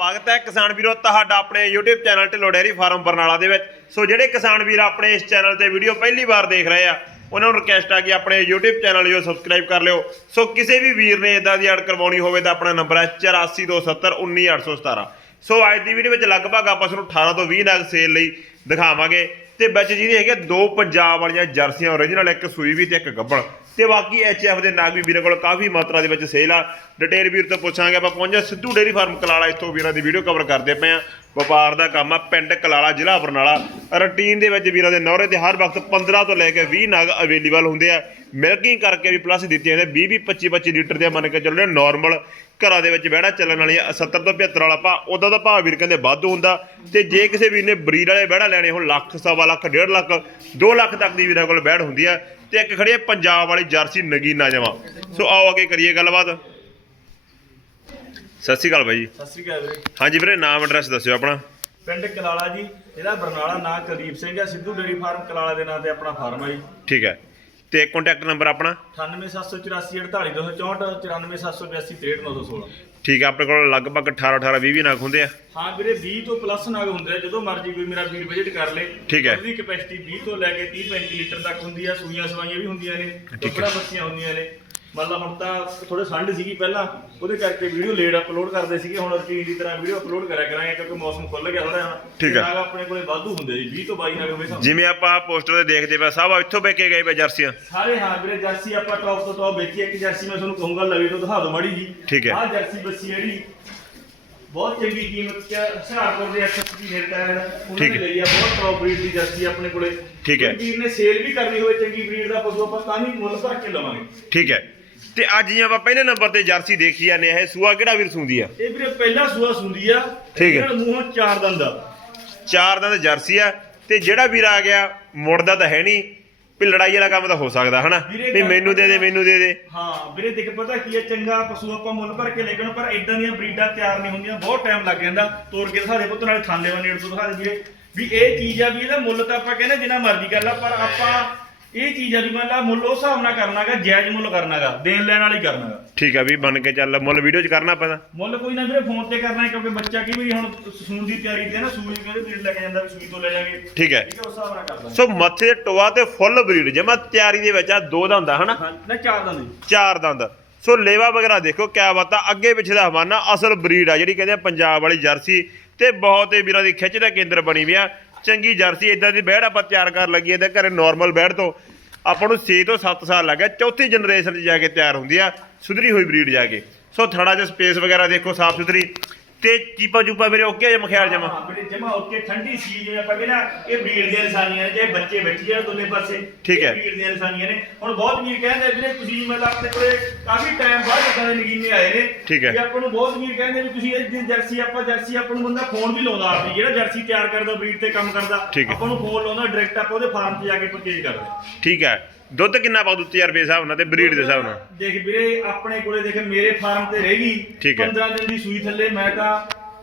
ਸਵਾਗਤ ਹੈ ਕਿਸਾਨ ਵੀਰੋ, ਤੁਹਾਡਾ ਆਪਣੇ YouTube channel Dhillon dairy farm Barnala ਦੇ ਵਿੱਚ। ਸੋ ਜਿਹੜੇ ਕਿਸਾਨ ਵੀਰ ਆਪਣੇ ਇਸ ਚੈਨਲ ਤੇ ਵੀਡੀਓ ਪਹਿਲੀ ਵਾਰ ਦੇਖ ਰਹੇ ਆ, ਉਹਨਾਂ ਨੂੰ ਰਿਕਵੈਸਟ ਆ ਕਿ ਆਪਣੇ YouTube ਚੈਨਲ ਨੂੰ ਸਬਸਕ੍ਰਾਈਬ ਕਰ ਲਿਓ। ਸੋ ਕਿਸੇ ਵੀ ਵੀਰ ਨੇ ਇਦਾਂ ਦੀ ਐਡ ਕਰਵਾਉਣੀ ਹੋਵੇ ਤਾਂ ਆਪਣਾ ਨੰਬਰ ਹੈ 8427191817 ਸੋ ਅੱਜ ਦੀ ਵੀਡੀਓ ਵਿੱਚ ਲਗਭਗ ਆਪਾਂ ਤੁਹਾਨੂੰ 18 ਤੋਂ 20 ਨਗ ਸੇਲ ਲਈ ਦਿਖਾਵਾਂਗੇ। ਤੇ ਵਿੱਚ ਜਿਹਦੇ ਹੈਗੇ ਦੋ ਪੰਜਾਬ ਵਾਲੀਆਂ ਜਰਸੀਆਂ ਓਰੀਜਨਲ ਇੱਕ ਸੂਈ ਵੀ ਤੇ ਇੱਕ ਗੱਬੜ ਤੇ ਬਾਕੀ ਐਚਐਫ ਦੇ ਨਾਗ ਵੀ ਵੀਰੇ ਕੋਲ ਕਾਫੀ ਮਾਤਰਾ ਦੇ ਵਿੱਚ ਸੇਲ ਆ। ਡਿਟੇਲ ਵੀਰ ਤੋਂ ਪੁੱਛਾਂਗੇ, ਆਪਾਂ ਪਹੁੰਚਿਆ ਸਿੱਧੂ ਡੇਰੀ ਫਾਰਮ ਕਲਾਲਾ, ਇੱਥੋਂ ਵੀਰਾਂ ਦੀ ਵੀਡੀਓ ਕਵਰ ਕਰਦੇ ਪਏ ਆ ਵਪਾਰ ਦਾ ਕੰਮ ਆ, ਪਿੰਡ ਕਲਾਲਾ, ਜ਼ਿਲ੍ਹਾ ਬਰਨਾਲਾ। ਰੂਟੀਨ ਦੇ ਵਿੱਚ ਵੀਰਾਂ ਦੇ ਨੌਰੇ ਤੇ ਹਰ ਵਕਤ 15 ਤੋਂ ਲੈ ਕੇ 20 ਨਗ ਅਵੇਲੇਬਲ ਹੁੰਦੇ ਆ। ਮਿਲਕਿੰਗ ਕਰਕੇ ਵੀ ਪਲੱਸ ਦਿੱਤੀਆਂ ਨੇ 20 20 25 25 ਲੀਟਰ ਦੇ ਮੰਨ ਕੇ ਚੱਲੋ ਨਾਰਮਲ ਘਰਾਂ ਦੇ ਵਿੱਚ ਬਹਿੜਾ ਚੱਲਣ ਵਾਲੀ 70 ਤੋਂ 75 ਵਾਲਾ ਭਾ ਉਦਾਂ ਦਾ ਭਾਅ ਵੀਰ ਕਹਿੰਦੇ ਵੱਧ ਹੁੰਦਾ। ਤੇ ਜੇ ਕਿਸੇ ਵੀਰ ਨੇ ਬਰੀਡ ਵਾਲੇ ਬਹਿੜਾ ਲੈਣੇ ਹੋਣ ਲੱਖ, ਸਵਾ ਲੱਖ, ਡੇਢ ਲੱਖ 2 ਲੱਖ ਤੱਕ ਦੀ ਵੀਰਾਂ ਕੋਲ ਬਹਿੜ ਹੁੰਦੀ ਆ। ਤੇ ਇੱਕ ਖੜੀ ਹੈ ਪੰਜਾਬ ਵਾਲੀ ਜਰਸੀ ਨਗੀਨਾ ਜਮਾ। ਸੋ ਆਓ ਅੱਗੇ ਕਰੀਏ ਗੱਲਬਾਤ। ਸਤਿ ਸ਼੍ਰੀ ਅਕਾਲ ਬਾਈ ਜੀ। ਸਤਿ ਸ੍ਰੀ ਅਕਾਲ ਵੀਰੇ। ਹਾਂਜੀ ਵੀਰੇ ਨਾਮ ਐਡਰੈਸ ਦੱਸਿਓ ਆਪਣਾ। ਪਿੰਡ ਕਲਾਲਾ ਜੀ ਇਹਦਾ ਬਰਨਾਲਾ ਨਾਂ ਕੁਲਦੀਪ ਸਿੰਘ ਹੈ ਸਿੱਧੂ ਡੇਰੀ ਫਾਰਮ ਕਲਾਲਾ ਦੇ ਨਾਂ ਤੇ ਆਪਣਾ ਫਾਰਮ ਹੈ ਜੀ। ਠੀਕ ਹੈ। ਤੇ ਕੰਟੈਕਟ ਨੰਬਰ ਆਪਣਾ? 9874844264 94782 ਠੀਕ ਹੈ ਆਪਣੇ ਕੋਲ ਲਗਭਗ 18 18 20 20 ਨਗ ਹੁੰਦੇ ਆ। ਹਾਂ ਵੀਰੇ 20 ਤੋਂ ਪਲੱਸ ਨਗ ਹੁੰਦੇ ਆ ਜਦੋਂ ਮਰਜ਼ੀ ਕੋਈ ਮੇਰਾ ਵੀਰ ਵਿਜ਼ਿਟ ਕਰ ਲੇ। ਠੀਕ ਹੈ। ਉਹਦੀ ਕਪੈਸਿਟੀ 20 ਤੋਂ ਲੈ ਕੇ 30 35 ਲੀਟਰ ਤੱਕ ਹੁੰਦੀ ਆ ਸੂਈਆਂ ਸਵਾਈਆਂ ਵੀ ਹੁੰਦੀਆਂ ਨੇ। ਟੁਕੜਾ ਬੱਚੀਆਂ ਹੁੰਦੀਆਂ ਨੇ। ਮਤਲਬ ਹੁਣ ਤਾਂ ਥੋੜੇ ਠੰਡ ਸੀਗੀ ਪਹਿਲਾਂ ਉਹਦੇ ਕਰਕੇ ਵੀਡੀਓ ਲੇਟ ਅਪਲੋਡ ਕਰਦੇ ਸੀਗੇ ਹੁਣ ਰੁਟੀਨ ਦੀ ਤਰ੍ਹਾਂ ਵੀਡੀਓ ਅਪਲੋਡ ਕਰਿਆ ਕਰਾਂਗੇ ਕਿਉਂਕਿ ਮੌਸਮ ਖੁੱਲ ਗਿਆ ਥੋੜਾ ਠੀਕ ਹੈ। ਨਗ ਆਪਣੇ ਕੋਲੇ ਵਾਧੂ ਹੁੰਦੇ ਜੀ 20 ਤੋਂ 22 ਨਗ ਹਮੇਸ਼ਾ ਜਿਵੇਂ ਆਪਾਂ ਪੋਸਟਰ ਤੇ ਦੇਖਦੇ ਪਏ ਸਭ ਇੱਥੋਂ ਵੇਚੇ ਗਏ ਪਏ ਜਰਸੀਆਂ ਸਾਰੇ ਹਾਂ ਵੀਰੇ ਜਰਸੀ ਆਪਾਂ ਟੌਪ ਤੋਂ ਟੌਪ ਵੇਚੀ ਇੱਕ ਜਰਸੀ ਮੈਂ ਤੁਹਾਨੂੰ ਕਹੂੰਗਾ ਲਵੇ ਤੋਂ ਦਿਖਾ ਦਿਓ ਮਾੜੀ ਜੀ ਠੀਕ ਹੈ। ਆਹ ਜਰਸੀ ਬੱਸੀ ਜਿਹੜੀ ਬਹੁਤ ਚੰਗੀ ਕੀਮਤ ਚ ਹੁਸ਼ਿਆਰਪੁਰ ਦੇ ਐਸਐਸਪੀ ਰੇਟ ਹੈ ਉਹਨਾਂ ਨੇ। ਲਈ ਆ ਬਹੁਤ ਟੌਪ ਬਰੀਡ ਦੀ ਜਰਸੀ ਆਪਣੇ ਕੋਲੇ ਠੀਕ ਹੈ। ਵੀਰ ਨੇ ਸੇਲ ਵੀ ਕਰਨੀ ਹੋਵੇ ਚੰਗੀ ਬਰੀਡ ਦਾ ਪਸ਼ੂ ਆਪਾਂ ਤਾਂ ਵੀ ਮੁੱਲ ਭਰ ਕੇ ਲਵਾਂਗੇ ਠੀਕ ਹੈ ਤੇ ਅੱਜ ਜਿਵੇਂ ਆਪਾਂ ਪਹਿਲੇ ਨੰਬਰ ਤੇ ਜਰਸੀ ਦੇਖੀ ਜਾਂਦੇ ਇਹ ਸੂਆ ਕਿਹੜਾ ਵੀਰ ਸੂੰਦੀ ਆ? ਇਹ ਵੀਰੇ ਪਹਿਲਾ ਸੂਆ ਸੁੰਦੀ ਆ ਠੀਕ ਹੈ। ਮੂੰਹੋਂ ਚਾਰ ਦੰਦ ਆ। ਚਾਰ ਦਾ ਜਰਸੀ ਆ ਤੇ ਜਿਹੜਾ ਵੀਰ ਆ ਗਿਆ ਮੁੜਦਾ ਤਾਂ ਹੈ ਨਹੀਂ ਵੀ ਲੜਾਈ ਵਾਲਾ ਕੰਮ ਤਾਂ ਹੋ ਸਕਦਾ ਹਨਾ? ਵੀਰੇ ਵੀ ਮੈਨੂੰ ਦੇ ਦੇ ਮੈਨੂੰ ਦੇ ਦੇ। ਹਾਂ ਵੀਰੇ ਦੇਖ ਪਤਾ ਕੀ ਹੈ ਚੰਗਾ ਪਸ਼ੂ ਆਪਾਂ ਮੁੱਲ ਭਰ ਕੇ ਲੈ ਕੇ ਆਉਣਾ, ਪਰ ਇਦਾਂ ਦੀਆਂ ਬਰੀਡਾਂ ਤਿਆਰ ਨਹੀਂ ਹੁੰਦੀਆਂ ਬਹੁਤ ਟਾਈਮ ਲੱਗ ਜਾਂਦਾ। ਤੋੜ ਕੇ ਦਿਖਾ ਦੇ ਪੁੱਤ ਨਾਲੇ ਥਾਲੇ ਵਾ ਨੇੜ ਤੋਂ ਦਿਖਾ ਦੇ ਵੀਰੇ। ਵੀ ਇਹ ਚੀਜ਼ ਆ ਵੀ ਇਹਦਾ ਮੁੱਲ ਤਾਂ ਆਪਾਂ ਕਹਿੰਦੇ ਜਿੰਨਾ ਮਰਜ਼ੀ ਕਰ ਲਾ ਪਰ ਆਪਾਂ ਇਹ ਚੀਜ਼ ਆ ਵੀ ਮੰਨ ਲਾ ਮੁੱਲ ਉਸ ਹਿਸਾਬ ਨਾਲ ਕਰਨਾਗਾ ਜਾਇਜ਼ ਮੁੱਲ ਕਰਨਾਗਾ ਦੇਣ ਲੈਣ ਵਾਲੀ ਕਰਨਾਗਾ। ਠੀਕ ਆ ਵੀ ਬਣ ਕੇ ਚੱਲ ਮੁੱਲ ਵੀਡੀਓ 'ਚ ਕਰਨਾ ਪੈਂਦਾ ਮੁੱਲ ਕੋਈ ਨਾ ਵੀਰੇ ਫੋਨ ਤੇ ਕਰਨਾ ਹੈ ਕਿਉਂਕਿ ਬੱਚਾ ਕੀ ਵੀ ਹੁਣ ਸੂਣ ਦੀ ਤਿਆਰੀ ਤੇ ਨਾ ਸੂਈ ਕਹਿੰਦੇ ਬਰੀਡ ਲੈ ਕੇ ਜਾਂਦਾ ਵੀ ਸੂਈ ਤੋਂ ਲੈ ਜਾਗੇ। ਠੀਕ ਹੈ। ਠੀਕ ਹੈ ਉਸ ਹਿਸਾਬ ਨਾਲ ਕਰਦਾ। ਸੋ ਮੱਥੇ ਤੇ ਟੋਆ ਤੇ ਫੁੱਲ ਬਰੀਡ ਜਮਾ ਤਿਆਰੀ ਦੇ ਵਿੱਚ ਆ ਦੋ ਦਾ ਹੁੰਦਾ ਹਨਾ? ਹਾਂ ਨਾ ਚਾਰ ਦਾ ਨਹੀਂ ਚਾਰ ਦੰਦ। ਸੋ ਲੇਵਾ ਵਗੈਰਾ ਦੇਖੋ ਕਿਆ ਬਾਤ ਆ ਅੱਗੇ ਪਿੱਛੇ ਦਾ ਹਵਾਨਾ ਅਸਲ ਬਰੀਡ ਆ ਜਿਹੜੀ ਕਹਿੰਦੇ ਆ ਪੰਜਾਬ ਵਾਲੀ ਜਰਸੀ ਤੇ ਬਹੁਤ ਹੀ ਵੀਰਾਂ ਦੀ ਖਿੱਚ ਦਾ ਕੇਂਦਰ ਬਣੀ ਵੀ ਆ। ਚੰਗੀ ਜਰਸੀ ਇਦਾਂ ਦੀ ਬੈੜ ਆਪਾਂ ਤਿਆਰ ਕਰਨ ਲੱਗੀ ਇਹਦੇ ਘਰੇ ਨਾਰਮਲ ਬੈੜ ਤੋਂ। ਆਪਾਂ ਨੂੰ 6 ਤੋਂ 7 ਸਾਲ ਲੱਗਾ ਚੌਥੀ ਜਨਰੇਸ਼ਨ 'ਚ ਜਾ ਕੇ ਤਿਆਰ ਹੁੰਦੀ ਆ, ਸੁਧਰੀ ਹੋਈ ਬਰੀਡ ਜਾ ਕੇ। ਸੋ ਥੜਾ ਜਿਹਾ ਸਪੇਸ ਵਗੈਰਾ ਦੇਖੋ ਸਾਫ਼ ਸੁਥਰੀ ਤੇ ਚੀਪਾ ਚੂਪਾ ਮੇਰੇ ਓਕੇ ਆ ਜੇ ਮਖਿਆਲ ਜਮਾ ਹਾਂ ਜਮਾ ਓਕੇ ਠੰਡੀ ਸੀ ਜਿਵੇਂ ਆਪਾਂ ਕਹਿੰਦੇ ਨਾ ਇਹ ਬਰੀਡ ਦੀਆਂ ਨਿਸ਼ਾਨੀਆਂ ਨੇ ਚਾਹੇ ਬੱਚੇ ਬੈਠੀ ਜਾਣ ਦੋਨੇ ਪਾਸੇ ਠੀਕ ਹੈ। ਬਰੀਡ ਦੀਆਂ ਨਿਸ਼ਾਨੀਆਂ ਨੇ ਹੁਣ ਬਹੁਤ ਵੀਰ ਕਹਿੰਦੇ ਵੀਰੇ ਤੁਸੀਂ ਮਤਲਬ ਆਪਣੇ ਕੋਲੇ ਕਾਫੀ ਟਾਈਮ ਬਾਅਦ ਇਦਾਂ ਦੇ ਨਗੀਨੇ ਆਏ ਨੇ ਠੀਕ ਹੈ। ਵੀ ਆਪਾਂ ਨੂੰ ਬਹੁਤ ਵੀਰ ਕਹਿੰਦੇ ਵੀ ਤੁਸੀਂ ਇਹ ਦਿਨ ਜਰਸੀ ਆਪਾਂ ਜਰਸੀ ਆਪਾਂ ਨੂੰ ਬੰਦਾ ਫੋਨ ਵੀ ਲਾਉਂਦਾ ਜਿਹੜਾ ਜਰਸੀ ਤਿਆਰ ਕਰਦਾ ਬਰੀਡ ਤੇ ਕੰਮ ਕਰਦਾ ਠੀਕ ਹੈ। ਆਪਾਂ ਨੂੰ ਫੋਨ ਲਾਉਂਦਾ ਡਾਇਰੈਕਟ ਆਪਾਂ ਉਹਦੇ ਫਾਰਮ 'ਤੇ ਜਾ ਕੇ ਪਰਚੇਜ ਕਰਦੇ ਠੀਕ ਹੈ ਦੁੱਧ ਕਿੰਨਾ ਪਾਉ ਦਿੱਤੀ ਰੁਪਏ ਹਿਸਾਬ ਨਾਲ ਤੇ ਬਰੀਡ ਦੇ ਹਿਸਾਬ ਨਾਲ ਦੇਖ ਵੀਰੇ ਆਪਣੇ ਕੋਲੇ ਦੇਖ ਮੇਰੇ ਫਾਰਮ ਤੇ ਰਹਿ ਗਈ ਠੀਕ ਹੈ। 15 ਦਿਨ ਦੀ ਸੂਈ ਥੱਲੇ ਮੈਂ ਤਾਂ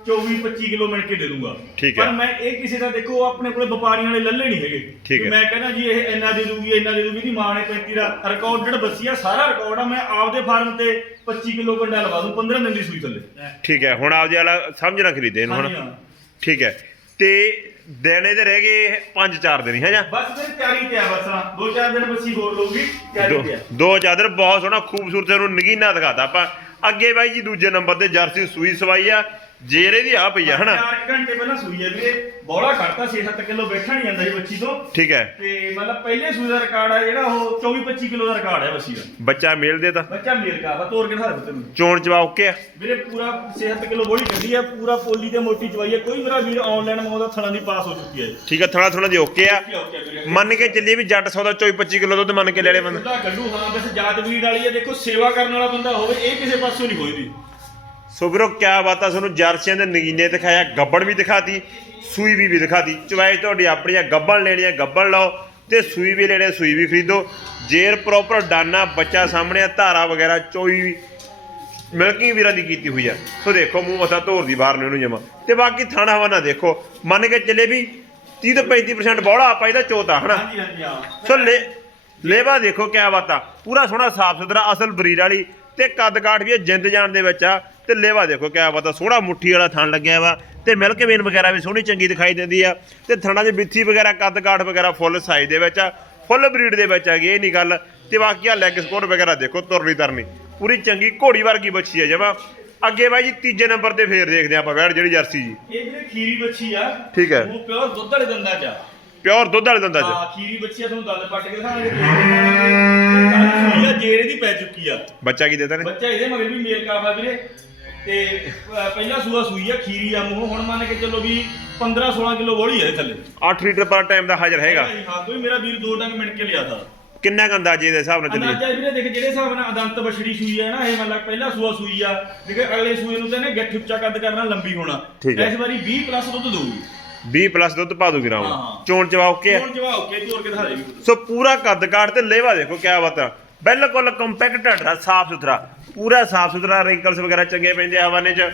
24 25 ਕਿਲੋ ਮਿਣ ਕੇ ਦੇ ਦੂੰਗਾ ਠੀਕ ਹੈ। ਪਰ ਮੈਂ ਇਹ ਕਿਸੇ ਦਾ ਦੇਖੋ ਆਪਣੇ ਕੋਲੇ ਵਪਾਰੀਆਂ ਵਾਲੇ ਲੱਲੇ ਨਹੀਂ ਹੈਗੇ ਠੀਕ ਵੀ ਹੈ। ਮੈਂ ਕਹਿੰਦਾ ਜੀ ਇਹ ਇੰਨਾ ਦੇ ਦੂਗੀ ਇੰਨਾ ਦੇ ਦੂਗੀ ਦੀ ਮਾਂ ਨੇ 35 ਦਾ ਰਿਕਾਰਡਡ ਬੱਸੀ ਆ ਸਾਰਾ ਰਿਕਾਰਡ ਆ ਮੈਂ ਆਪਦੇ ਫਾਰਮ ਤੇ 25 ਕਿਲੋ ਕੰਡਾ ਲਵਾ ਦੂੰ 15 ਦਿਨ ਦੀ ਸੂਈ ਥੱਲੇ ਠੀਕ ਹੈ ਹੁਣ ਆਪਦੇ ਵਾਲਾ ਸਮਝ ਨਾ ਖਰੀਦੇ ਇਹਨੂੰ ਹਾਂਜੀ ਹੁਣ ਹਾਂ। ਠੀਕ ਹੈ ਤੇ ਦਿਨ ਇਹਦੇ ਰਹਿ ਗਏ 5-4 ਦਿਨ ਹੀ ਹੈ ਜਾਂ? ਬਸ ਫਿਰ ਤਿਆਰੀ ਤੇ ਆ ਬਸ ਨਾ ਦੋ ਚਾਰ ਦਿਨ ਬੱਸੀ ਹੋਰ ਲਊਗੀ ਤਿਆਰੀ ਦੋ ਤੇ ਆ। ਦੋ ਚਾਦਰ ਬਹੁਤ ਸੋਹਣਾ ਖੂਬਸੂਰਤ ਇਹਨੂੰ ਨਗੀਨਾ ਦਿਖਾਤਾ ਆਪਾਂ। ਅੱਗੇ ਬਾਈ ਜੀ ਦੂਜੇ ਨੰਬਰ ਤੇ ਜਰਸੀ ਸੂਈ ਸਵਾਈ ਆ। ਜੇਰੇ ਦੀ ਆ ਪਈ ਆ ਹਨਾ? 4 ਘੰਟੇ ਪਹਿਲਾਂ ਸੂਈ ਆ ਵੀਰੇ ਬੋਲਾ ਖੜਤਾ 6-7 ਕਿਲੋ ਬੈਠਾ ਨਹੀਂ ਜਾਂਦਾ ਸੀ ਬੱਚੀ ਤੋਂ। ਠੀਕ ਹੈ। ਤੇ ਮਤਲਬ ਪਹਿਲੇ ਸੂਈ ਦਾ ਰਿਕਾਰਡ ਆ ਜਿਹੜਾ ਉਹ 24-25 ਕਿਲੋ ਦਾ ਰਿਕਾਰਡ ਹੈ ਬੱਸੀ ਦਾ। ਬੱਚਾ ਮੇਲ ਦੇ ਤਾਂ। ਬੱਚਾ ਮੇਲ ਵਾ ਤੋੜ ਕੇ ਦਿਖਾ ਦੇ ਤੈਨੂੰ? ਚੋਣ ਚਵਾ ਓਕੇ ਆ। ਵੀਰੇ ਪੂਰਾ 6-7 ਕਿਲੋ ਬੋਲੀ ਕੱਢੀ ਆ ਪੂਰਾ ਪੋਲੀ ਤੇ ਮੋਟੀ ਚਵਾਈ ਆ। ਕੋਈ ਮੇਰਾ ਵੀਰ ਆਨਲਾਈਨ ਮੰਗਾਉਂਦਾ ਥਣਾ ਦੀ ਪਾਸ ਹੋ ਚੁੱਕੀ ਹੈ ਠੀਕ ਹੈ ਥੋੜਾ ਥੋੜਾ ਦੀ ਓਕੇ ਆ। ਮੰਨ ਕੇ ਚੱਲੀਏ ਵੀ ਜੱਟ ਸੌਦਾ 24-25 ਕਿਲੋ ਦੁੱਧ ਮੰਨ ਕੇ ਲੈ ਲੈ ਬੰਦਾ। ਗੱਡੂ ਹਾਂ ਬਸ ਜਾਤ ਵੀਰ ਵਾਲੀ ਆ। ਦੇਖੋ ਸੇਵਾ ਕਰਨ ਵਾਲਾ ਬੰਦਾ ਹੋਵੇ ਇਹ ਕਿਸੇ ਪਾਸੋਂ ਨਹੀਂ ਹੋਈਦੀ ਸੋ ਵੀਰੋ ਕਿਆ ਬਾਤਾਂ ਤੁਹਾਨੂੰ ਜਰਸੀਆਂ ਦੇ ਨਗੀਨੇ ਦਿਖਾਇਆ ਗੱਬੜ ਵੀ ਦਿਖਾਤੀ ਸੂਈ ਵੀ ਵੀ ਦਿਖਾਤੀ। ਚੁਆਇਸ ਤੁਹਾਡੀ ਆਪਣੀ ਆ ਗੱਬੜ ਲੈਣੀ ਆ ਗੱਬੜ ਲਓ ਤੇ ਸੂਈ ਵੀ ਲੈਣੀ ਆ ਸੂਈ ਵੀ ਖਰੀਦੋ। ਜੇਰ ਪ੍ਰੋਪਰ ਡਾਨਾ ਬੱਚਾ ਸਾਹਮਣੇ ਆ ਧਾਰਾ ਵਗੈਰਾ ਚੋਈ ਵੀ ਮਿਲਕਿੰਗ ਵੀਰਾਂ ਦੀ ਕੀਤੀ ਹੋਈ ਆ। ਸੋ ਦੇਖੋ ਮੂੰਹ ਮੱਥਾ ਧੋਰ ਦੀ ਬਾਹਰ ਨੇ ਉਹਨੂੰ ਜਮਾ। ਤੇ ਬਾਕੀ ਥਾਣਾ ਹਵਾਨਾ ਦੇਖੋ ਮੰਨ ਕੇ ਚੱਲੇ ਵੀ 30 ਤੋਂ 35% ਬੋਲਾ ਆਪਾਂ ਇਹਦਾ ਚੋਤਾ ਹਨਾ? ਹਾਂਜੀ ਸੋ ਲੈ ਲੇਵਾ ਦੇਖੋ ਕਿਆ ਬਾਤਾਂ ਪੂਰਾ ਸੋਹਣਾ ਸਾਫ਼ ਸੁਥਰਾ ਅਸਲ ਬਰੀਡ ਵਾਲੀ ਤੇ ਕੱਦ ਕਾਠ ਵੀ ਜਿੰਦ ਜਾਣ ਦੇ ਵਿੱਚ ਆ। ਤੇ ਲੇਵਾ ਦੇਖੋ ਕਿਆ ਪਤਾ ਸੋਹਣਾ ਮੁੱਠੀ ਵਾਲਾ ਥਣ ਲੱਗਿਆ ਵਾ ਤੇ ਮਿਲਕ ਵੇਨ ਵਗੈਰਾ ਵੀ ਸੋਹਣੀ ਚੰਗੀ ਦਿਖਾਈ ਦਿੰਦੀ ਆ ਤੇ ਥਣਾ 'ਚ ਬਿੱਥੀ ਵਗੈਰਾ ਕੱਦ ਕਾਠ ਵਗੈਰਾ ਫੁੱਲ ਸਾਈਜ਼ ਦੇ ਵਿੱਚ ਆ ਫੁੱਲ ਬਰੀਡ ਦੇ ਵਿੱਚ ਹੈਗੀ ਇਹ ਨਹੀਂ ਗੱਲ। ਤੇ ਬਾਕੀ ਆ ਲੈਗ ਸਪੋਰਟ ਵਗੈਰਾ ਦੇਖੋ ਤੁਰਨੀ ਤਰਨੀ ਪੂਰੀ ਚੰਗੀ ਘੋੜੀ ਵਰਗੀ ਬੱਚੀ ਹੈ ਜਮਾ। ਅੱਗੇ ਬਾਈ ਜੀ ਤੀਜੇ ਨੰਬਰ ਤੇ ਫੇਰ ਦੇਖਦੇ ਆਪਾਂ ਵੈੜ ਜਿਹੜੀ ਜਰਸੀ ਜੀ। ਇਹ ਜਿਹੜੇ ਖੀਰੀ ਬੱਚੀ ਆ। ਠੀਕ ਹੈ। ਉਹ ਪਿਓਰ ਦੁੱਧ ਵਾਲੇ ਦੰਦਾਂ ਚ ਆ। ਪਿਓਰ ਦੁੱਧ ਵਾਲੇ ਦੰਦਾਂ 'ਚ? ਹਾਂ ਖੀਰੀ ਬੱਚੀ ਆ ਤੁਹਾਨੂੰ ਦੰਦ ਪੱਟ ਕੇ ਦਿਖਾਵਾਂਗੇ। ਸੂਈ ਆ ਜੇਰ ਦੀ ਪੈ ਚੁੱਕੀ ਆ। ਬੱਚਾ ਕੀ ਦੇਤਾ ਨੇ ਬੱਚਾ ਇਹਦੇ ਮਗਰ ਵੀ ਮੇਲ ਕਾਫਾ ਵੀਰੇ। ਤੇ ਪਹਿਲਾ ਸੂਆ ਸੂਈ ਆ ਖੀਰੀ ਆ ਮੂੰਹ ਹੁਣ ਮੰਨ ਕੇ ਚੱਲੋ ਵੀ 15 16 ਕਿਲੋ ਬੋਲੀ ਆ ਇਹ ਥੱਲੇ। 8 ਲੀਟਰ ਪਰ ਟਾਈਮ ਦਾ ਹਾਜ਼ਰ ਹੈਗਾ। ਹਾਂ ਕੋਈ ਮੇਰਾ ਵੀਰ ਦੋ ਡੰਗ ਮਿੰਟ ਕੇ ਲਿਆ ਤਾ। ਕਿੰਨਾ ਕੁ ਅੰਦਾਜ਼ੇ ਦੇ ਹਿਸਾਬ ਨਾਲ ਚੱਲੀਏ? ਅੰਦਾਜ਼ਾ ਵੀਰੇ ਦੇਖ ਜਿਹੜੇ ਹਿਸਾਬ ਨਾਲ ਅਦੰਤ ਬਛੜੀ ਸੂਈ ਆ ਨਾ ਇਹ ਮਤਲਬ ਪਹਿਲਾ ਸੂਆ ਸੂਈ ਆ ਦੇਖੇ ਅਗਲੇ ਸੂਏ ਨੂੰ ਤਾਂ ਇਹਨੇ ਗੱਠ ਉੱਚਾ ਕੱਦ ਕਰਨਾ ਲੰਬੀ ਹੋਣਾ। ਠੀਕ ਹੈ। ਇਸ ਵਾਰੀ 20 ਪਲੱਸ ਦੁੱਧ ਦਊਗੀ 20 ਪਲੱਸ ਦੁੱਧ ਪਾ ਦੂਗੀ ਰਾਮ ਹਾਂ। ਚੋਣ ਓਕੇ ਆ ਹੁਣ ਜਵਾਬ ਓਕੇ ਤੋਰ ਕੇ ਦਿਖਾ ਦੇ। ਵੀ ਸੋ ਪੂਰਾ ਕੱਦ ਕਾਠ ਤੇ ਲੇਵਾ ਦੇਖੋ ਕਿਆ ਬਾਤ ਆ। ਬਿਲਕੁਲ ਕੰਪੈਕਟ ਢਾਡਾ ਸਾਫ਼ ਸੁਥਰਾ। ਪੂਰਾ ਸਾਫ਼ ਸੁਥਰਾ ਰਿੰਕਲਸ ਵਗੈਰਾ ਚੰਗੇ ਪੈਂਦੇ ਆ ਹਵਾਨੇ 'ਚ।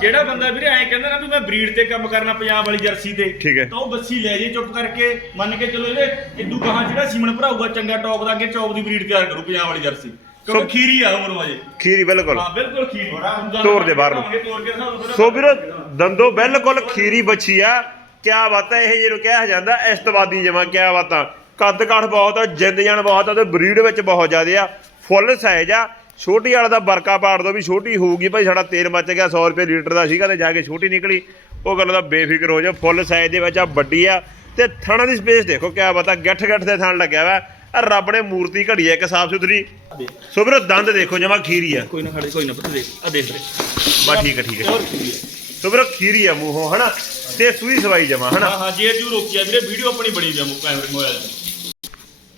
ਜਿਹੜਾ ਬੰਦਾ ਵੀਰੇ ਐਂ ਕਹਿੰਦਾ ਨਾ ਵੀ ਮੈਂ ਬਰੀਡ ਤੇ ਕੰਮ ਕਰਨਾ ਪੰਜਾਬ ਵਾਲੀ ਜਰਸੀ ਤੇ ਠੀਕ ਹੈ। ਤਾਂ ਉਹ ਬੱਸੀ ਲੈ ਜੇ ਚੁੱਪ ਕਰਕੇ ਮੰਨ ਕੇ ਚਲੋ ਇਹਦੇ ਇਦੂ ਗਾਹਾਂ ਜਿਹੜਾ ਸੀਮਨ ਭਰਾਊਗਾ ਚੰਗਾ ਟੌਪ ਦਾ ਅੱਗੇ ਟੌਪ ਦੀ ਬਰੀਡ ਤਿਆਰ ਕਰੂ ਪੰਜਾਬ ਵਾਲੀ ਜਰਸੀ। ਕਿਉਂਕਿ ਸੋ- ਖੀਰੀ ਆ ਉਮਰ ਵਾਜੇ ਖੀਰੀ ਬਿਲਕੁਲ। ਹਾਂ ਬਿਲਕੁਲ ਖੀਰੀ। ਤੋਰ ਦੇ ਬਾਹਰ ਨੂੰ। ਤੋਰ ਕੇ ਸਾਨੂੰ ਫਿਰ- ਸੋ ਵੀਰੋ ਦੰਦੋ ਬਿਲਕੁਲ ਖੀਰੀ ਬੱਚੀ ਆ। ਕਿਆ ਬਾਤ ਹੈ ਇਹ ਜਿਹਨੂੰ ਕਿਹਾ ਜਾਂਦਾ ਇਸਤਵਾਦੀ ਜਮਾ ਕਿਆ ਬਾਤਾਂ। ਕੱਦ ਕਾਠ ਬਹੁਤ ਆ ਜਿੰਦ ਜਾਨ ਬਹੁਤ ਆ ਤੇ ਬਰੀਡ ਵਿੱਚ ਬਹੁਤ ਜ਼ਿਆਦੇ ਆ। ਫੁੱਲ ਸਾਈਜ਼ ਆ। ਛੋਟੀ ਵਾਲਾ ਦਾ ਬਰਕਾ ਪਾੜ ਦੋ ਵੀ ਛੋਟੀ ਹੋਊਗੀ ਭਾਈ ਸਾਡਾ ਤੇਲ ਮੱਚ ਗਿਆ 100 ਰੁਪਏ ਲੀਟਰ ਦਾ ਸੀਗਾ ਤੇ ਜਾ ਕੇ ਛੋਟੀ ਨਿਕਲੀ। ਉਹ ਗੱਲ ਦਾ ਬੇਫਿਕਰ ਹੋ ਜਾ ਫੁੱਲ ਸਾਈਜ਼ ਦੇ ਵਿੱਚ ਆ ਵੱਡੀ ਆ। ਤੇ ਥਣਾ ਦੀ ਸਪੇਸ ਦੇਖੋ ਕਿਆ ਬਾਤਾਂ ਗੱਠ ਗੱਠ ਦੇ ਥਣ ਲੱਗਿਆ ਵਾ। ਆ ਰੱਬ ਨੇ ਮੂਰਤੀ ਘੜੀ ਆ ਇੱਕ ਸਾਫ਼ ਸੁਥਰੀ। ਸੋ ਵੀਰੋ ਦੰਦ ਦੇਖੋ ਜਮਾ ਖੀਰੀ ਆ। ਕੋਈ ਨਾ ਖੜੇ ਕੋਈ ਨਾ ਪੁੱਤ ਦੇਖ ਆ ਦੇਖ ਬਾ ਠੀਕ ਆ ਠੀਕ ਆ। ਹੋਰ ਖੀਰੀ ਆ? ਸੋ ਵੀਰੋ ਖੀਰੀ ਆ ਮੂੰਹੋਂ ਹਨਾ? ਤੇ ਸੂਈ ਸਵਾਈ ਜਮਾ ਹਨਾ? ਹਾਂ ਹਾਂ ਜੇ ਜੂ ਰੋਕੀ ਆ ਵੀਰੇ ਵੀਡੀਓ ਆਪਣੀ ਬਣੀ ਜਾਮੂ ਕੈਮਰੇ ਮੋਬਾਈਲ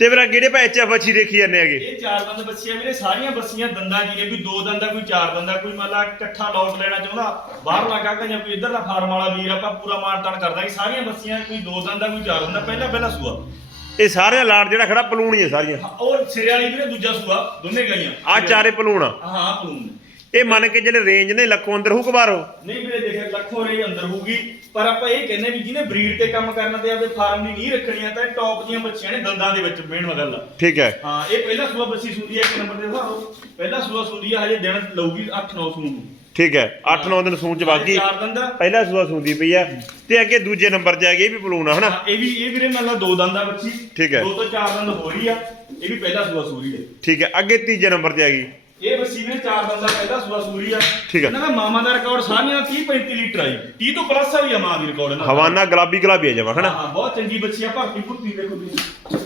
ਤੇ ਵੀਰਾ ਕਿਹੜੇ ਭਾਈ ਚ ਬੱਚੀ ਦੇਖੀ ਜਾਂਦੇ ਹੈਗੇ। ਇਹ ਚਾਰ ਦੰਦ ਬੱਸੀਆਂ ਵੀਰੇ ਸਾਰੀਆਂ ਬੱਸੀਆਂ ਦੰਦਾਂ ਜੀ ਨੇ ਵੀ ਦੋ ਦੰਦਾ ਕੋਈ ਚਾਰ ਦੰਦਾ ਕੋਈ ਮੰਨ ਲਾ ਇਕੱਠਾ ਲੋਟ ਲੈਣਾ ਚਾਹੁੰਦਾ ਬਾਹਰ ਲੱਗਾ ਕਿ ਜਾਂ ਕੋਈ ਇੱਧਰ ਦਾ ਫਾਰਮ ਵਾਲਾ ਵੀਰ ਆਪਾਂ ਪੂਰਾ ਮਾਨਤਾਨ ਕਰਦਾ ਕਿ ਸਾਰੀਆਂ ਬੱਸੀਆਂ ਕੋਈ ਦੋ ਦੰਦਾ ਕੋਈ ਚਾਰ ਦੰਦਾ ਪਹਿਲਾ ਪਹਿਲਾ ਸੂਆ। ਇਹ ਸਾਰੇ ਲਾਟ ਜਿਹੜਾ ਖੜਾ ਪਲੂਣੀ ਹੈ ਸਾਰੀਆਂ। ਹਾਂ, ਉਹ ਸਿਰੇ ਵਾਲੀ ਵੀਰੇ ਦੂਜਾ ਸੂਆ ਦੋਨੇ ਗਈਆਂ ਆ ਚਾਰੇ ਪਲੂਣਾ ਹਾਂ ਪਲੂਨ ਇਹ ਮੰਨ ਕੇ ਜਿਹੜੇ ਰੇਂਜ ਨੇ ਲੱਖੋਂ ਅੰਦਰ ਹੁਕ ਬਾਰੋ ਨਹੀਂ ਵੀਰੇ ਦੇਖਿਆ ਲੱਖੋਂ ਰੇ ਅੰਦਰ ਹੋਊਗੀ। ਪਰ ਆਪਾਂ ਇਹ ਕਹਿੰਦੇ ਵੀ ਜਿਹਨੇ ਬਰੀਡ ਤੇ ਕੰਮ ਕਰਨਾ ਤੇ ਆਪਦੇ ਫਾਰਮ ਦੀ ਨਹੀਂ ਰੱਖਣੀਆਂ ਤਾਂ ਟੌਪ ਦੀਆਂ ਬੱਚੀਆਂ ਨੇ ਦੰਦਾਂ ਦੇ ਵਿੱਚ ਮੇਨ ਗੱਲ ਆ ਠੀਕ ਹੈ। ਹਾਂ ਇਹ ਪਹਿਲਾ ਸੂਆ ਬੱਸੀ ਸੁੰਦੀ ਹੈ ਇੱਕ ਨੰਬਰ ਤੇ ਦਿਖਾਓ ਪਹਿਲਾ ਸੂਆ ਸੁੰਦੀ ਹੈ ਹਜੇ ਦਿਨ ਲਊਗੀ 8-9 ਸੂਣ ਨੂੰ। ਠੀਕ ਹੈ 8-9 ਦਿਨ ਸੂਣ ਚ ਬਾਗੀ ਚਾਰ ਦੰਦਾ। ਪਹਿਲਾ ਸੂਆ ਸੂੰਦੀ ਪਈ ਆ ਤੇ ਅੱਗੇ ਦੂਜੇ ਨੰਬਰ ਤੇ ਆ ਗਈ ਇਹ ਵੀ ਪਲੂਣਾ ਹਨਾ? ਹਾਂ, ਇਹ ਵੀ ਇਹ ਵੀਰੇ ਮੰਨ ਲਾ ਦੋ ਦੰਦ ਆ ਬੱਚੀ। ਠੀਕ ਹੈ। ਦੋ ਤੋਂ ਚਾਰ ਦੰਦ ਹੋ ਰਹੀ ਆ। ਇਹ ਵੀ ਪਹਿਲਾ ਸੂਆ ਸੂਰੀ ਹੈ ਠੀਕ ਹੈ ਅੱਗੇ ਤੀਜੇ ਨੰਬਰ ਤੇ ਆ ਗਈ। ਇਹ ਬੱਚੀ ਨੇ ਚਾਰ ਦੰਦ ਦਾ ਪਹਿਲਾ ਸੂਆ ਸੂਰੀ ਆ। ਠੀਕ ਹੈ। ਇਹਨਾਂ ਦਾ ਮਾਮਾ ਦਾ ਰਿਕਾਰਡ ਸਾਰੀਆਂ 30 35 ਲੀਟਰ ਆਈ 30 ਤੋਂ ਪਲੱਸ ਆ ਵੀ ਆ ਮਾਂ ਦੀ ਰਿਕਾਰਡ ਇਹਨਾਂ ਦਾ। ਹਵਾਨਾ ਗੁਲਾਬੀ ਗੁਲਾਬੀ ਆ ਜਮਾ ਹਾਂ ਹਨਾ? ਹਾਂ ਬਹੁਤ ਚੰਗੀ ਬੱਚੀ ਆ ਭਰਤੀ ਭੁਰਤੀ ਦੇਖੋ ਤੁਸੀਂ।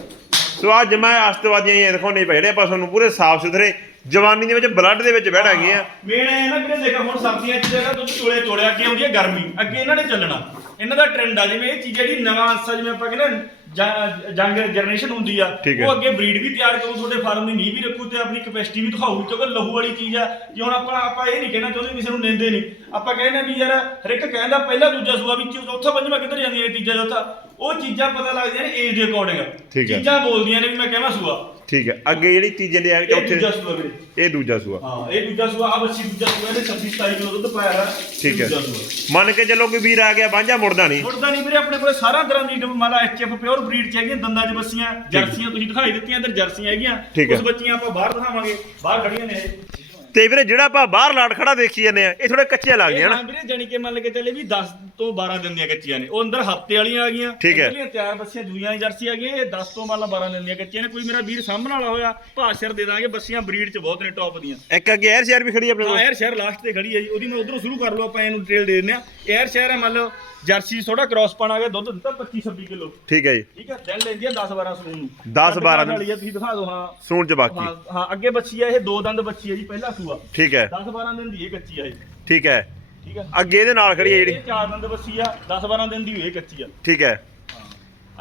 ਸੋ ਅੱਜ ਮੈਂ ਅਸਤਵਾਦੀਆਂ ਇਹ ਦਿਖਾਉਣੇ ਪਏ ਨੇ ਆਪਾਂ ਤੁਹਾਨੂੰ ਪੂਰੇ ਸਾਫ਼ ਸੁਥਰੇ ਜਵਾਨੀ ਦੇ ਵਿੱਚ ਬਲੱਡ ਦੇ ਵਿੱਚ ਬਹਿਣਾਂਗੇ ਆ ਮੇਨ ਇਹ ਨਾ ਵੀਰੇ ਦੇਖੋ ਹੁਣ ਸਰਦੀਆਂ 'ਚ ਜਿਹੜਾ ਦੁੱਧ ਚੋਲੇ ਚੋਲੇ ਅੱਗੇ ਆਉਂਦੀ ਹੈ ਗਰਮੀ। ਅੱਗੇ ਇਹਨਾਂ ਨੇ ਚੱਲਣਾ। ਇਹਨਾਂ ਦਾ ਟ੍ਰੈਂਡ ਆ ਜਿਵੇਂ ਇਹ ਚੀਜ਼ ਜਿਹੜੀ ਨਵਾਂ ਅੰਸਾ ਜਿਵੇਂ ਆਪਾਂ ਕਹਿੰਦੇ ਨਾ, ਜਾਂ- ਜੰਗ ਜਨਰੇਸ਼ਨ ਹੁੰਦੀ ਆ ਠੀਕ ਹੈ। ਉਹ ਅੱਗੇ ਬਰੀਡ ਵੀ ਤਿਆਰ ਕਰੂ ਤੁਹਾਡੇ ਫਾਰਮ ਦੀ ਨੀਂਹ ਵੀ ਰੱਖੂ ਤੇ ਆਪਣੀ ਕਪੈਸਿਟੀ ਵੀ ਦਿਖਾਊ ਕਿਉਂਕਿ ਲਹੂ ਵਾਲੀ ਚੀਜ਼ ਆ ਜੇ ਹੁਣ ਆਪਾਂ ਆਪਾਂ ਇਹ ਨਹੀਂ ਕਹਿਣਾ ਚਾਹੁੰਦੇ ਕਿਸੇ ਨੂੰ ਨਿੰਦੇ ਨਹੀਂ ਆਪਾਂ ਕਹਿੰਦੇ ਵੀ ਯਾਰ ਹਰ ਇੱਕ ਕਹਿੰਦਾ ਪਹਿਲਾ ਦੂਜਾ ਸੂਆ ਵੀ ਚੌਥਾ ਪੰਜਵਾਂ ਕਿੱਧਰ ਜਾਂਦੀ ਹੈ ਤੀਜਾ ਚੌਥਾ ਉਹ ਚੀਜ਼ਾਂ ਪਤਾ ਲੱਗਦੀਆਂ ਨੇ ਏਜ ਦੇ ਅਕੋਰਡਿੰਗ ਠੀਕ ਹੈ। ਚੀਜ਼ਾਂ ਬੋਲਦੀਆਂ ਨੇ ਵੀ ਮੈਂ ਕਹਿਣਾ ਸੂਆ ਠੀਕ ਹੈ। ਅੱਗੇ ਜਿਹੜੀ ਤੀਜੇ ਦੇ ਆ ਇਹ ਚੌਥੇ ਦੂਜਾ ਸੂਆ ਵੀਰੇ। ਇਹ ਦੂਜਾ ਸੂਆ। ਹਾਂ ਇਹ ਦੂਜਾ ਸੂਆ ਆ ਬੱਚੀ ਦੂਜਾ ਸੂਆ ਇਹਦੇ 26 27 ਕਿਲੋ ਦੁੱਧ ਪਾਇਆ ਹੈ ਠੀਕ ਹੈ। ਮੰਨ ਕੇ ਚੱਲੋ ਕੋਈ ਵੀਰ ਆ ਗਿਆ ਬਾਂਝਾ ਮੁੜਦਾ ਨਹੀਂ। ਮੁੜਦਾ ਨਹੀਂ ਵੀਰੇ ਆਪਣੇ ਕੋਲੇ ਸਾਰਾ ਤਰ੍ਹਾਂ ਦੀ ਮਾਲਾ ਐਚਐਫ ਪਿਓਰ ਬਰੀਡ ਚ ਹੈਗੀਆਂ ਦੰਦਾਂ 'ਚ ਬੱਸੀਆਂ ਜਰਸੀਆਂ ਤੁਸੀਂ ਦਿਖਾਈ ਦਿੱਤੀਆਂ ਇੱਧਰ ਜਰਸੀਆਂ ਹੈਗੀਆਂ। ਕੁਝ ਬੱਚੀਆਂ ਆਪਾਂ ਬਾਹਰ ਦਿਖਾਵਾਂਗੇ ਬਾਹਰ ਖੜੀਆਂ ਨੇ ਤੇ ਵੀਰੇ ਜਿਹੜਾ ਆਪਾਂ ਬਾਹਰ ਲਾੜ ਖੜਾ ਦੇਖੀ ਜਾਂਦੇ ਆ ਇਹ ਥੋੜੇ ਕੱਚੇ ਲੱਗਦੇ ਹਨ ਹਾਂ ਵੀਰੇ ਜਾਨੀ ਕਿ ਮੰਨ ਕੇ ਚੱਲੇ ਵੀ 10 ਤੋਂ 12 ਦਿਨ ਦੀਆਂ ਕੱਚੀਆਂ ਨੇ। ਉਹ ਅੰਦਰ ਹਫ਼ਤੇ ਵਾਲੀਆਂ ਆ ਗਈਆਂ। ਠੀਕ ਹੈ। ਜਿਹੜੀਆਂ ਤਿਆਰ ਬੱਸੀਆਂ ਦੂਜੀਆਂ ਜਰਸੀ ਆ ਗਈਆਂ ਇਹ 10 ਤੋਂ ਮੰਨ ਲਾ 12 ਦਿਨ ਦੀਆਂ ਕੱਚੀਆਂ ਨੇ। ਕੋਈ ਮੇਰਾ ਵੀਰ ਸਾਹਮਣੇ ਵਾਲਾ ਹੋਇਆ ਭਾਸ਼ਰ ਦੇ ਦਾਂਗੇ ਬੱਸੀਆਂ ਬਰੀਡ ਚ ਬਹੁਤ ਨੇ ਟੌਪ ਦੀਆਂ। ਇੱਕ ਅੱਗੇ 에ਅਰ ਸ਼ੇਅਰ ਵੀ ਖੜੀ ਆਪਣੇ ਕੋਲ। ਹਾਂ 에ਅਰ ਲਾਸਟ ਤੇ ਖੜੀ ਹੈ ਜੀ। ਉਹਦੀ ਮੈਂ ਉਧਰੋਂ ਸ਼ੁਰੂ ਕਰ ਲਵਾਂ ਆਪਾਂ ਇਹਨੂੰ ਡਿਟੇਲ ਦੇ ਦਿੰਦੇ ਆ 에ਅਰ ਸ਼ਹਿਰ ਹੈ ਮੰਨ ਲਓ ਜਰਸੀ ਥੋੜਾ ਕ੍ਰਾਸ ਪਾਣਾ ਗਿਆ ਦੁੱਧ ਦਿੱਤਾ 25 26 ਕਿਲੋ। ਠੀਕ ਹੈ ਜੀ। ਠੀਕ ਹੈ ਦਿਨ ਲੈਂਦੀ ਆ 10 12 ਸੂਣ ਨੂੰ। 10 12 ਦਿਨ। ਵਾਲੀ ਆ ਤੁਸੀਂ ਦਿਖਾ ਦਿਓ ਹਾਂ। ਸੂਣ ਚ ਬਾਕੀ। ਹਾਂ ਹਾਂ ਅੱਗੇ ਬੱਚੀ ਆ ਇਹ ਦੋ ਦੰਦ ਬੱਚੀ ਆ ਜੀ ਪਹਿਲਾ ਸੂਆ। ਠੀਕ ਹੈ। 10 12 ਦਿਨ ਦੀ ਇਹ ਕੱਚੀ ਆ ਇਹ। ਠੀਕ ਹੈ। ਠੀਕ ਹੈ। ਅੱਗੇ ਇਹਦੇ ਨਾਲ ਖੜੀ ਹੈ ਜਿਹੜੀ। ਇਹ ਚਾਰ ਦੰਦ ਬੱਚੀ ਆ 10 12 ਦਿਨ ਦੀ ਇਹ ਕੱਚੀ ਆ। ਠੀਕ ਹੈ।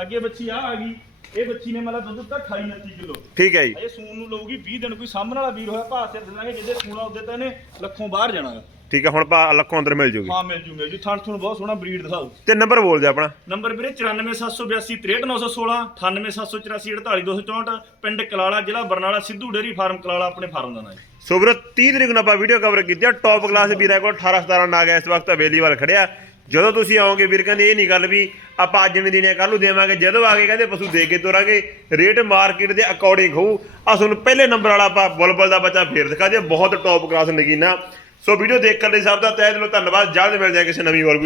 ਅੱਗੇ ਬੱਚੀ ਆ ਆ ਗਈ। ਇਹ ਬੱਚੀ ਨੇ ਮਤਲਬ ਦੁੱਧ ਦਿੱਤਾ 28 29 ਕਿਲੋ। ਠੀਕ ਹੈ ਜੀ। ਇਹ ਸੂਣ ਨੂੰ ਲਊਗੀ 20 ਦਿਨ ਕੋਈ ਸਾਹਮਣੇ ਵਾਲਾ ਵੀਰ ਹੋਇਆ ਭਾਅ ਸਿਰ ਦੇਣਾਗੇ ਜਿਹਦੇ ਸੂਣਾ ਉਹਦੇ ਤਾਂ ਇਹਨੇ ਲੱਖੋਂ ਬਾਹਰ ਜਾਣਾਗਾ ਠੀਕ ਹੈ ਹੁਣ ਪਾ ਲੱਖੋਂ ਅੰਦਰ ਮਿਲ ਜੂਗੀ। ਹਾਂ ਮਿਲ ਜੂ ਮਿਲ ਜੂ। ਥਣ ਥਣ ਬਹੁਤ ਸੋਹਣਾ ਬਰੀਡ ਦਿਖਾਓ ਤੇ ਨੰਬਰ ਬੋਲ ਦੇ ਆਪਣਾ। ਨੰਬਰ ਵੀਰੇ 94782 63916 98784 48264 ਪਿੰਡ ਕਲਾਲਾ ਜ਼ਿਲ੍ਹਾ ਬਰਨਾਲਾ ਸਿੱਧੂ ਡੇਰੀ ਫਾਰਮ ਕਲਾਲਾ ਆਪਣੇ ਫਾਰਮ ਦਾ ਨਾਮ ਹੈ। ਸੋ ਵੀਰੋ 30 ਤਰੀਕ ਨੂੰ ਆਪਾਂ ਵੀਡੀਓ ਕਵਰ ਕੀਤੀ ਆ ਟੌਪ ਕਲਾਸ ਵੀਰਾਂ ਕੋਲ 18 17 ਨਾਗ ਇਸ ਵਕਤ ਅਵੇਲੇਬਲ ਖੜਿਆ ਜਦੋਂ ਤੁਸੀਂ ਆਓਗੇ ਵੀਰ ਕਹਿੰਦੇ ਇਹ ਨਹੀਂ ਗੱਲ ਵੀ ਆਪਾਂ ਅੱਜ ਨਹੀਂ ਦੇਣੇ ਕੱਲ ਨੂੰ ਦੇਵਾਂਗੇ ਜਦੋਂ ਆ ਕੇ ਕਹਿੰਦੇ ਪਸ਼ੂ ਦੇ ਕੇ ਤੋਰਾਂਗੇ ਰੇਟ ਮਾਰਕੀਟ ਦੇ ਅਕੋਰਡਿੰਗ ਹੋਊ। ਆ ਤੁਹਾਨੂੰ ਪਹਿਲੇ ਨੰਬਰ ਵਾਲਾ ਆਪਾਂ ਬੁਲਬੁਲ ਦਾ ਬੱਚਾ ਫੇਰ ਦਿਖਾ ਦਿਆ ਬਹੁਤ ਟੌਪ ਕਲਾਸ ਨਗੀਨਾ। ਸੋ ਵੀਡੀਓ ਦੇਖਣ ਲਈ ਸਭ ਦਾ ਤਹਿ ਦਿਲੋਂ ਧੰਨਵਾਦ। ਜਲਦ ਮਿਲ ਜਾਏ ਕਿਸੇ ਨਵੀਂ ਹੋਰ video